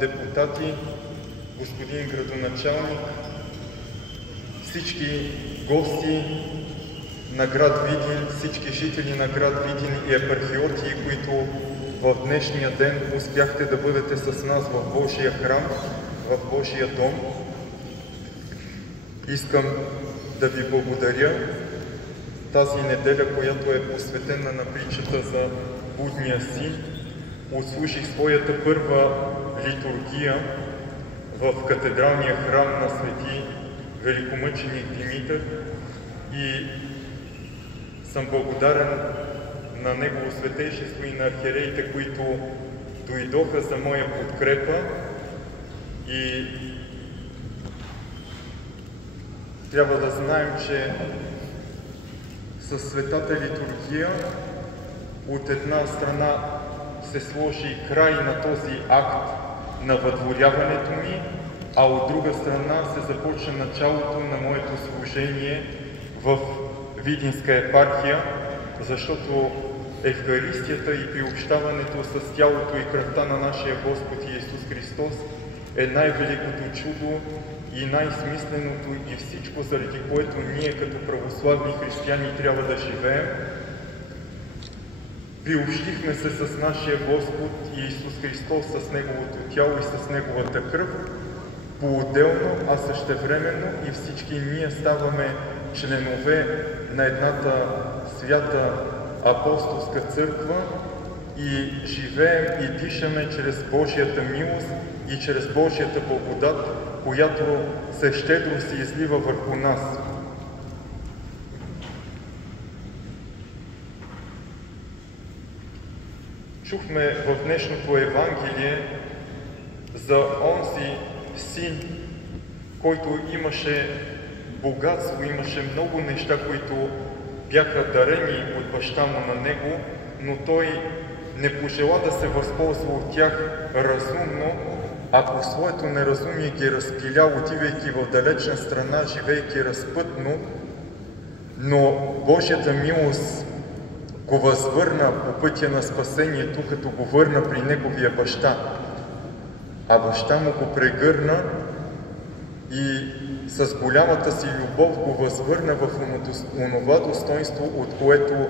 депутати, господин градоначалник, всички гости на град Видин, всички жители на град Видин и епархиоти, които в днешния ден успяхте да бъдете с нас в Божия храм, в Божия дом. Искам да ви благодаря тази неделя, която е посветена на притчата за будния син. Отслужих своята първа литургия в катедралния храм на свети великомъченик Димитър и съм благодарен на Негово Светейшество и на архиереите, които дойдоха за моя подкрепа, и трябва да знаем, че със Светата литургия от една страна се сложи край на този акт на въдворяването ми, а от друга страна се започна началото на моето служение в Видинска епархия, защото Евхаристията и приобщаването с тялото и кръвта на нашия Господ Иисус Христос е най-великото чудо и най-смисленото и всичко, заради което ние като православни християни трябва да живеем. Приобщихме се с нашия Господ Иисус Христос, с Неговото тяло и с Неговата кръв, по-отделно, а същевременно и всички ние ставаме членове на едната свята апостолска църква и живеем и дишаме чрез Божията милост и чрез Божията благодат, която се щедро се излива върху нас. Чухме в днешното Евангелие за онзи син, който имаше богатство, имаше много неща, които бяха дарени от баща му на него, но той не пожела да се възползва от тях разумно, а по своето неразумие ги разпиля, отивайки в далечна страна, живейки разпътно, но Божията милост го възвърна по пътя на спасението, като го върна при неговия баща. А баща му го прегърна и с голямата си любов го възвърна в онова достоинство, от което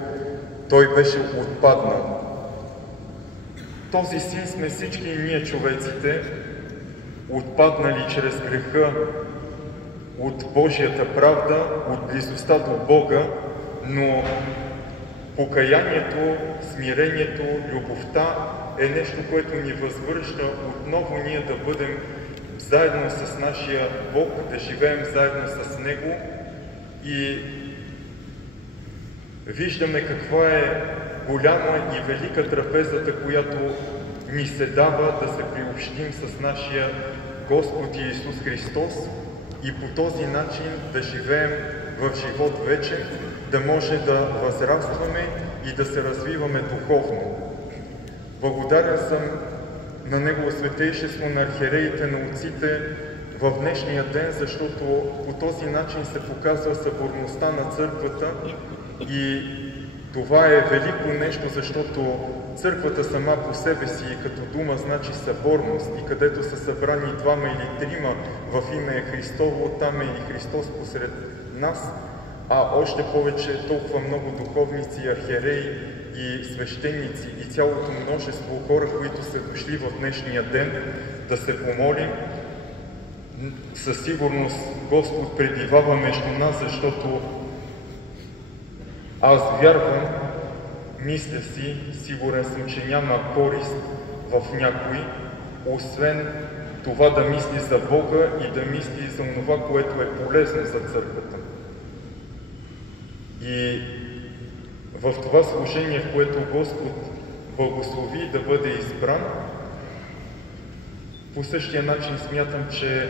той беше отпаднал. Този син сме всички ние, човеците, отпаднали чрез греха от Божията правда, от близостта до Бога, но покаянието, смирението, любовта е нещо, което ни възвръща отново ние да бъдем заедно с нашия Бог, да живеем заедно с Него, и виждаме каква е голяма и велика трапезата, която ни се дава да се приобщим с нашия Господ Иисус Христос и по този начин да живеем в живот вечен, да може да възрастваме и да се развиваме духовно. Благодарен съм на Негово Светейшество, на архиереите, на отците в днешния ден, защото по този начин се показва съборността на църквата, и това е велико нещо, защото църквата сама по себе си като дума значи съборност, и където са събрани двама или трима в име Христово, там е и Христос посред нас, а още повече толкова много духовници, архиереи и свещеници и цялото множество хора, които са дошли в днешния ден да се помолим. Със сигурност Господ пребивава между нас, защото аз вярвам, мисля си, сигурен съм, че няма корист в някой, освен това да мисли за Бога и да мисли за това, което е полезно за църквата. И в това служение, в което Господ благослови да бъде избран, по същия начин смятам, че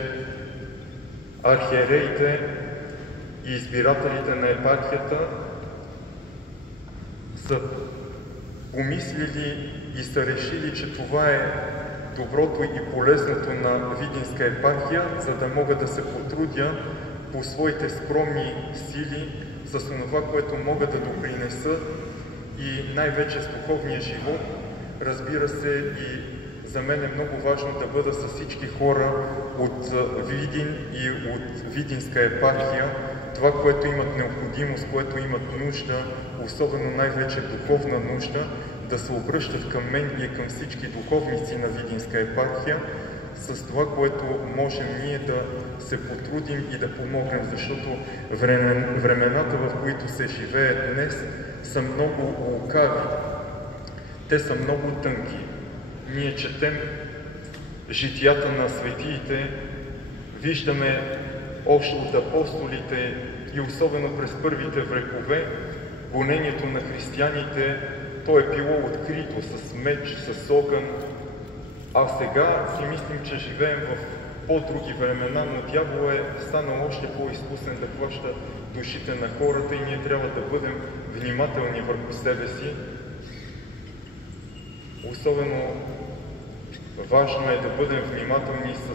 архиереите и избирателите на епархията са помислили и са решили, че това е доброто и полезното на Видинска епархия, за да мога да се потрудя по своите скромни сили с това, което мога да допринеса, и най-вече с духовния живот, разбира се, и за мен е много важно да бъда с всички хора от Видин и от Видинска епархия, това, което имат необходимост, което имат нужда, особено най-вече духовна нужда, да се обръщат към мен и към всички духовници на Видинска епархия, с това, което можем ние да се потрудим и да помогнем, защото времената, в които се живее днес, са много лукави. Те са много тънки. Ние четем житията на светиите, виждаме още от апостолите и особено през първите векове, гонението на християните, то е било открито с меч, с огън, а сега си мислим, че живеем в по-други времена, но дявол е станал още по-изкусен да хваща душите на хората и ние трябва да бъдем внимателни върху себе си. Особено важно е да бъдем внимателни с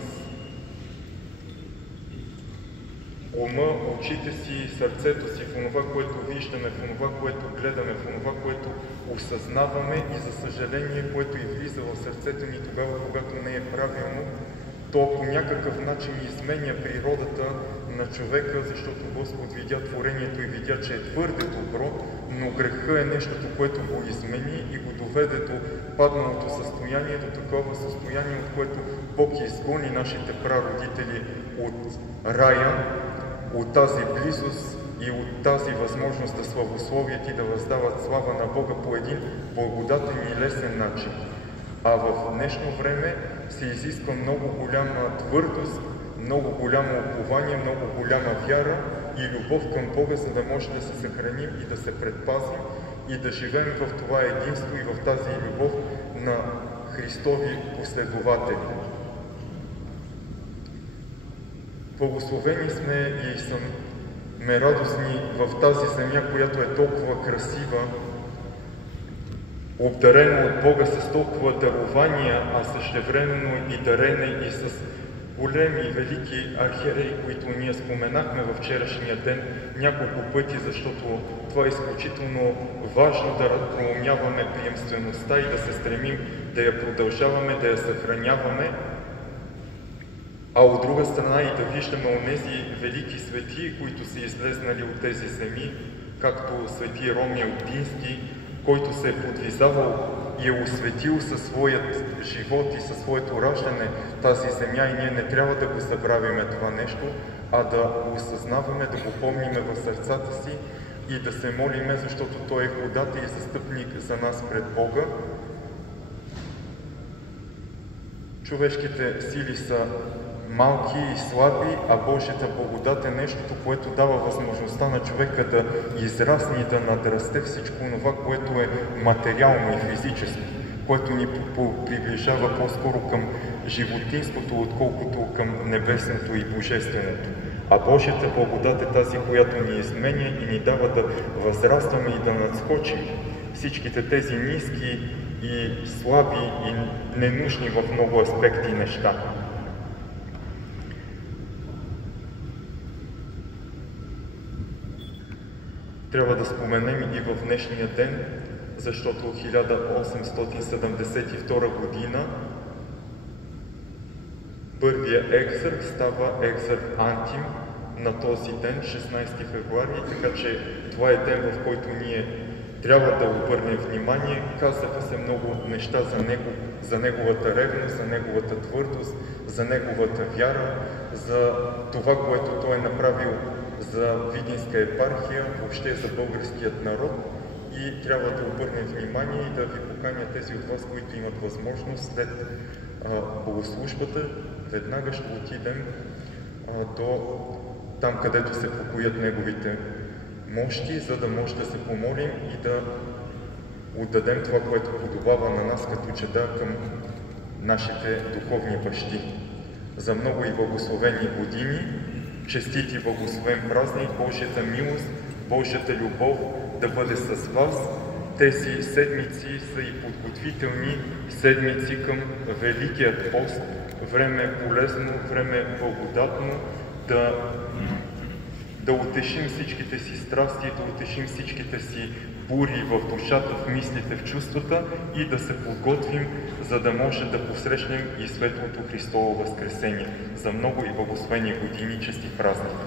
ума, очите си, сърцето си, в онова, което виждаме, в онова, което гледаме, в онова, което осъзнаваме и за съжаление, което и влиза в сърцето ни тогава, когато не е правилно, то по някакъв начин изменя природата на човека, защото Господ видя творението и видя, че е твърде добро, но греха е нещото, което го измени и го доведе до падналото състояние, до такова състояние, от което Бог изгони нашите прародители от рая, от тази близост и от тази възможност да славословят и да въздават слава на Бога по един благодатен и лесен начин. А в днешно време се изисква много голяма твърдост, много голямо упование, много голяма вяра и любов към Бога, за да може да се съхраним и да се предпазим и да живеем в това единство и в тази любов на Христови последователи. Благословени сме и сме радостни в тази земя, която е толкова красива, обдарена от Бога с толкова дарования, а същевременно и дарена и с големи и велики архиереи, които ние споменахме във вчерашния ден няколко пъти, защото това е изключително важно да проумяваме приемствеността и да се стремим да я продължаваме, да я съхраняваме, а от друга страна и да виждаме онези велики светии, които са излезнали от тези земи, както свети Ромия Оптински, който се е подвизавал и е осветил със своят живот и със своето раждане тази земя и ние не трябва да го забравяме това нещо, а да го осъзнаваме, да го помниме в сърцата си и да се молиме, защото Той е ходател и застъпник за нас пред Бога. Човешките сили са малки и слаби, а Божията благодат е нещото, което дава възможността на човека да израсне и да надрасте всичко това, което е материално и физическо, което ни приближава по-скоро към животинството, отколкото към небесното и божественото. А Божията благодат е тази, която ни изменя и ни дава да възрастваме и да надскочим всичките тези ниски и слаби и ненужни в много аспекти неща. Трябва да споменем и в днешния ден, защото 1872 година първия екзарх става екзарх Антим на този ден, 16 февруари, така че това е ден, в който ние трябва да обърнем внимание. Казаха се много неща за него, за неговата ревност, за неговата твърдост, за неговата вяра, за това, което той е направил за Видинска епархия, въобще за българският народ и трябва да обърнем внимание и да ви поканя тези от вас, които имат възможност след богослужбата, веднага ще отидем до там, където се покоят неговите мощи, за да може да се помолим и да отдадем това, което подобава на нас като чеда към нашите духовни бащи. За много и благословени години, честит и благословен празник, Божията милост, Божията любов да бъде с вас. Тези седмици са и подготвителни седмици към Великият пост. Време полезно, време благодатно да утешим всичките си страсти, да утешим всичките си бури в душата, в мислите, в чувствата и да се подготвим, за да може да посрещнем и светлото Христово възкресение. За много и благословени години, чести празник!